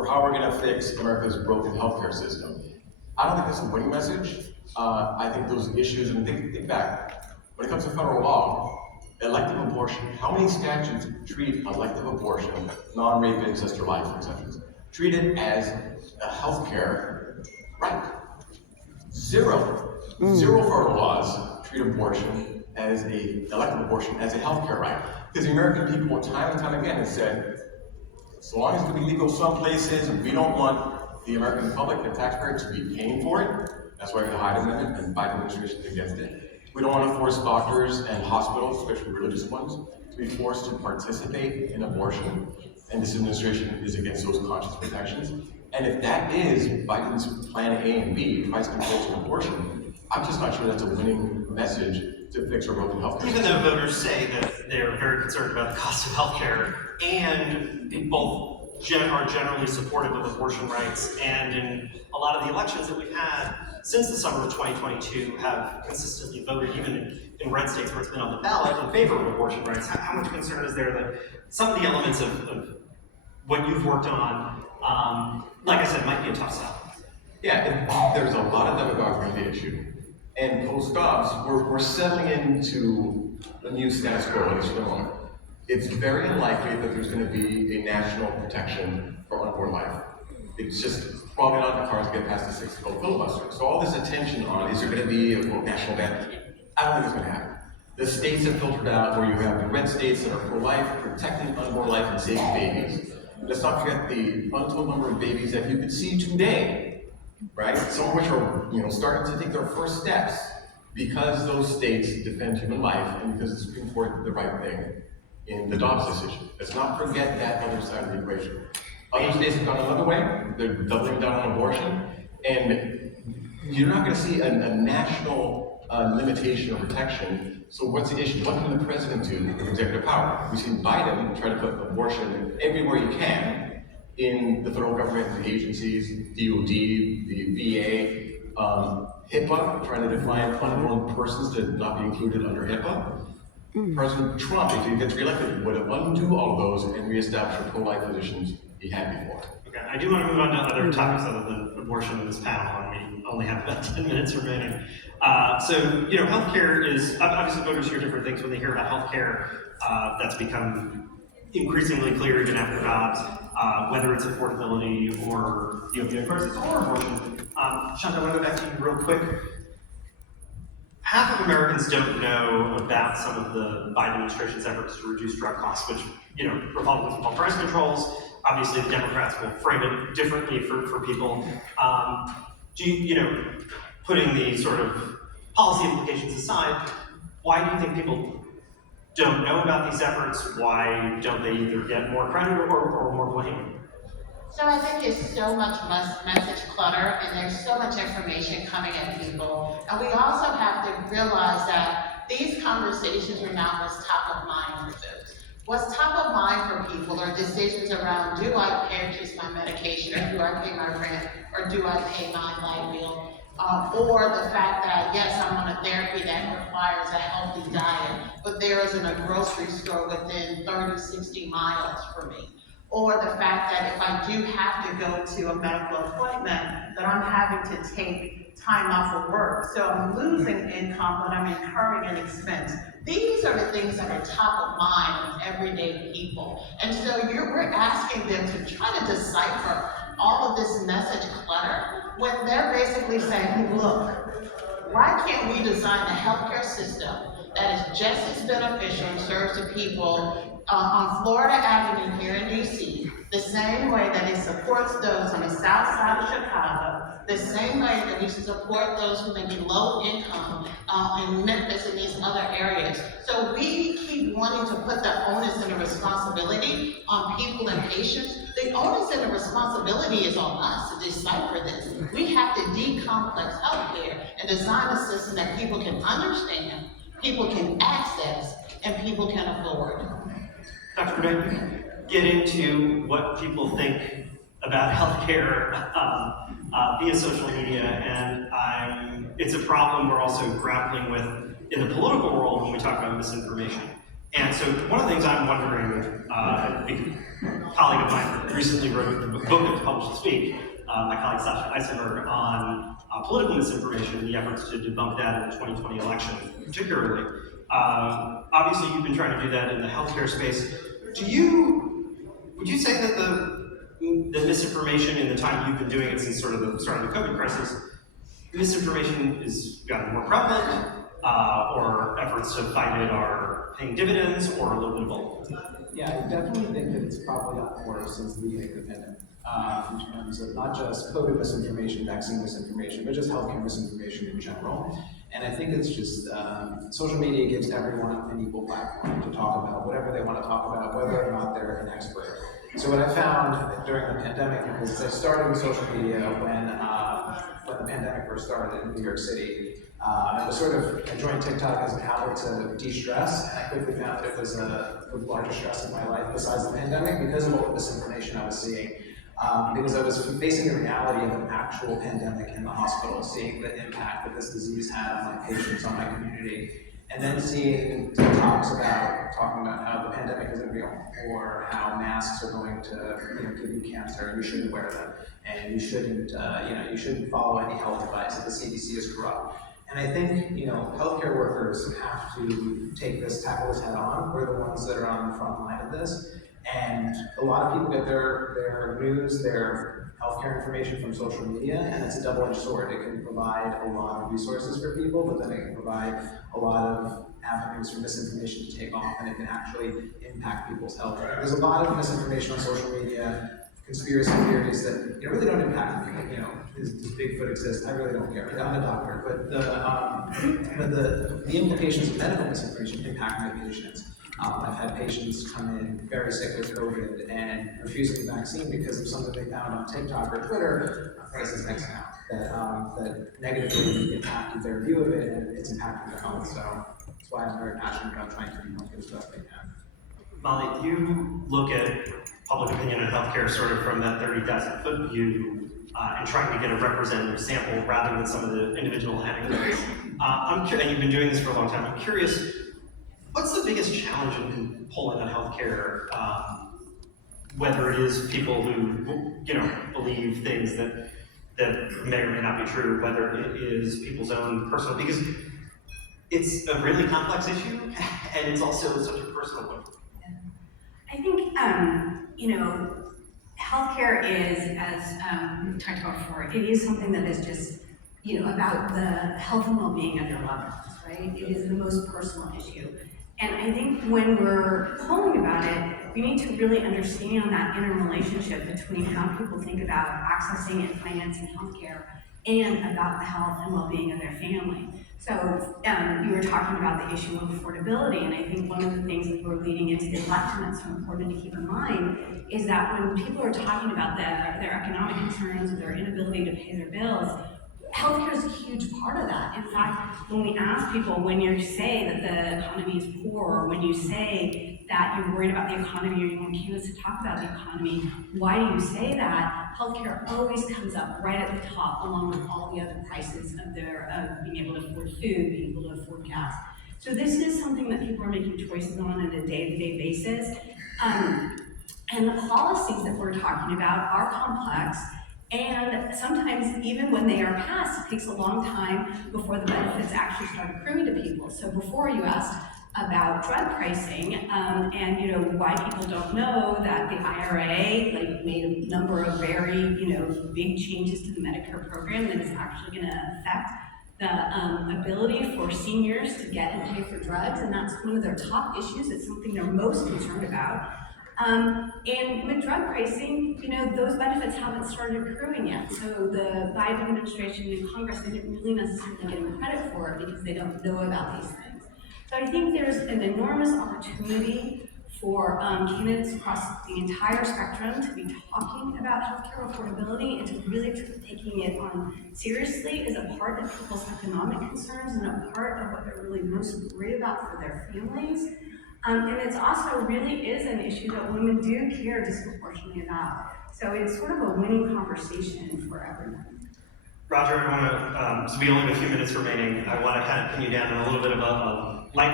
for how we're going to fix America's broken healthcare system. I don't think that's a winning message. I think those issues, and think back, when it comes to federal law, elective abortion, how many statutes treat elective abortion, non-rape, incest, or life exceptions, treated as a healthcare right? Zero federal laws treat abortion as elective abortion as a healthcare right. Because the American people, time and time again, have said, so long as it can be legal some places, and we don't want the American public, the taxpayer, to be paying for it. That's why the Hyde Amendment and Biden administration is against it. We don't want to force doctors and hospitals, especially religious ones, to be forced to participate in abortion. And this administration is against those conscience protections. And if that is Biden's plan A and B, price controls and abortion, I'm just not sure that's a winning message to fix our broken health care. Even though voters say that they're very concerned about the cost of healthcare, and people are generally supportive of abortion rights, and in a lot of the elections that we've had since the summer of 2022 have consistently voted, even in red states where it's been on the ballot, in favor of abortion rights. How much concern is there that some of the elements of what you've worked on, like I said, might be a tough sell? Yeah, and there's a lot of demagoguery on the issue. And post-Dobbs, we're settling into a new status quo, at least for the moment. It's very unlikely that there's going to be a national protection for unborn life. It's just probably not in the cards to get past the 6-vote filibuster. So all this attention on, is there going to be a quote, national ban? I don't think it's going to happen. The states have filtered out where you have the red states that are pro-life, protecting unborn life and saving babies. Let's not forget the untold number of babies that you could see today, right? Some of which are, starting to take their first steps because those states defend human life and because the Supreme Court did the right thing in the Dobbs decision. Let's not forget that other side of the equation. Other states have gone another way. They're doubling down on abortion, and you're not going to see a national limitation or protection. So what's the issue? What can the president do with executive power? We've seen Biden try to put abortion everywhere he can in the federal government, the agencies, DOD, the VA, HIPAA, trying to define unborn persons to not be included under HIPAA. President Trump, if he gets reelected, would undo all of those and reestablish the pro-life positions he had before. Okay, I do want to move on to other topics other than abortion in this panel, and we only have about 10 minutes remaining. Healthcare is, obviously voters hear different things when they hear about healthcare. That's become increasingly clear even after Dobbs, whether it's affordability or the opioid crisis or abortion. Shanta, I want to go back to you real quick. Half of Americans don't know about some of the Biden administration's efforts to reduce drug costs, which, Republicans call price controls. Obviously, the Democrats will frame it differently for people. Putting the sort of policy implications aside, why do you think people don't know about these efforts? Why don't they either get more credit or more blame? So I think there's so much message clutter and there's so much information coming at people. And we also have to realize that these conversations are not what's top of mind for folks. What's top of mind for people are decisions around, do I purchase my medication, or do I pay my rent, or do I pay my light bill? Or the fact that, yes, I'm on a therapy that requires a healthy diet, but there isn't a grocery store within 30, 60 miles for me. Or the fact that if I do have to go to a medical appointment, that I'm having to take time off of work. So I'm losing income, but I'm incurring an expense. These are the things that are top of mind of everyday people. And so we're asking them to try to decipher all of this message clutter when they're basically saying, look, why can't we design a healthcare system that is just as beneficial and serves the people on Florida Avenue here in DC, the same way that it supports those on the south side of Chicago, the same way that we support those who may be low income in Memphis and these other areas. So we keep wanting to put the onus and the responsibility on people and patients. The onus and the responsibility is on us to decipher this. We have to decomplex healthcare and design a system that people can understand, people can access, and people can afford. Dr. Bennett, get into what people think about healthcare via social media, and it's a problem we're also grappling with in the political world when we talk about misinformation. And so one of the things I'm wondering, colleague of mine recently wrote the book that was published this week, my colleague Sasha Eisenberg, on political misinformation and the efforts to debunk that in the 2020 election, particularly. Obviously, you've been trying to do that in the healthcare space. Would you say that the misinformation in the time you've been doing it since sort of the start of the COVID crisis, misinformation is gotten more prevalent, or efforts to fight it are paying dividends, or a little bit of both? Yeah, I definitely think that it's probably gotten worse since the beginning of the pandemic, in terms of not just COVID misinformation, vaccine misinformation, but just healthcare misinformation in general. And I think it's just, social media gives everyone an equal platform to talk about whatever they want to talk about, whether or not they're an expert. So what I found during the pandemic, because I started with social media when the pandemic first started in New York City, I joined TikTok as an outlet to de-stress, and I quickly found that it was the largest stress of my life besides the pandemic because of all the misinformation I was seeing. Because I was facing the reality of an actual pandemic in the hospital, seeing the impact that this disease had on my patients, on my community, and then seeing TikToks talking about how the pandemic isn't real, or how masks are going to give you cancer and you shouldn't wear them, and you shouldn't follow any health advice, that the CDC is corrupt. And I think, healthcare workers have to tackle this head on. We're the ones that are on the front line of this. And a lot of people get their news, their healthcare information from social media, and it's a double-edged sword. It can provide a lot of resources for people, but then it can provide a lot of avenues for misinformation to take off, and it can actually impact people's health. There's a lot of misinformation on social media, conspiracy theories that really don't impact me. Does Bigfoot exist? I really don't care. I'm a doctor, but the implications of medical misinformation impact my patients. I've had patients come in very sick with COVID and refusing the vaccine because of something they found on TikTok or Twitter, for instance, X now, that negatively impacted their view of it, and it's impacting their health. So that's why I'm very passionate about trying to do healthcare as best I can. Molly, you look at public opinion in healthcare sort of from that 30,000 foot view, and trying to get a representative sample rather than some of the individual anecdotes. I'm curious, and you've been doing this for a long time. I'm curious, what's the biggest challenge in polling on healthcare? Whether it is people who believe things that may or may not be true, whether it is people's own personal, because it's a really complex issue and it's also such a personal one. I think healthcare is, as we talked about before, it is something that is just about the health and well-being of your loved ones, right? It is the most personal issue. And I think when we're polling about it, we need to really understand that interrelationship between how people think about accessing and financing healthcare and about the health and well-being of their family. So you were talking about the issue of affordability, and I think one of the things that we're leading into the election that's so important to keep in mind is that when people are talking about their economic concerns or their inability to pay their bills, healthcare is a huge part of that. In fact, when we ask people, when you say that the economy is poor, or when you say that you're worried about the economy or you want candidates to talk about the economy, why do you say that? Healthcare always comes up right at the top, along with all the other prices of being able to afford food, being able to afford gas. So this is something that people are making choices on a day-to-day basis. And the policies that we're talking about are complex. And sometimes, even when they are passed, it takes a long time before the benefits actually start accruing to people. So before you asked about drug pricing, and why people don't know that the IRA made a number of very big changes to the Medicare program that is actually going to affect the ability for seniors to get and pay for drugs, and that's one of their top issues. It's something they're most concerned about. And with drug pricing, those benefits haven't started accruing yet. So the Biden administration and Congress didn't really necessarily get them credit for it because they don't know about these things. So I think there's an enormous opportunity for candidates across the entire spectrum to be talking about healthcare affordability and to really taking it on seriously as a part of people's economic concerns and a part of what they're really most worried about for their families. And it's also really is an issue that women do care disproportionately about. So it's sort of a winning conversation for everyone. Roger, I want to, so we only have a few minutes remaining. I want to kind of pin you down on a little bit of a light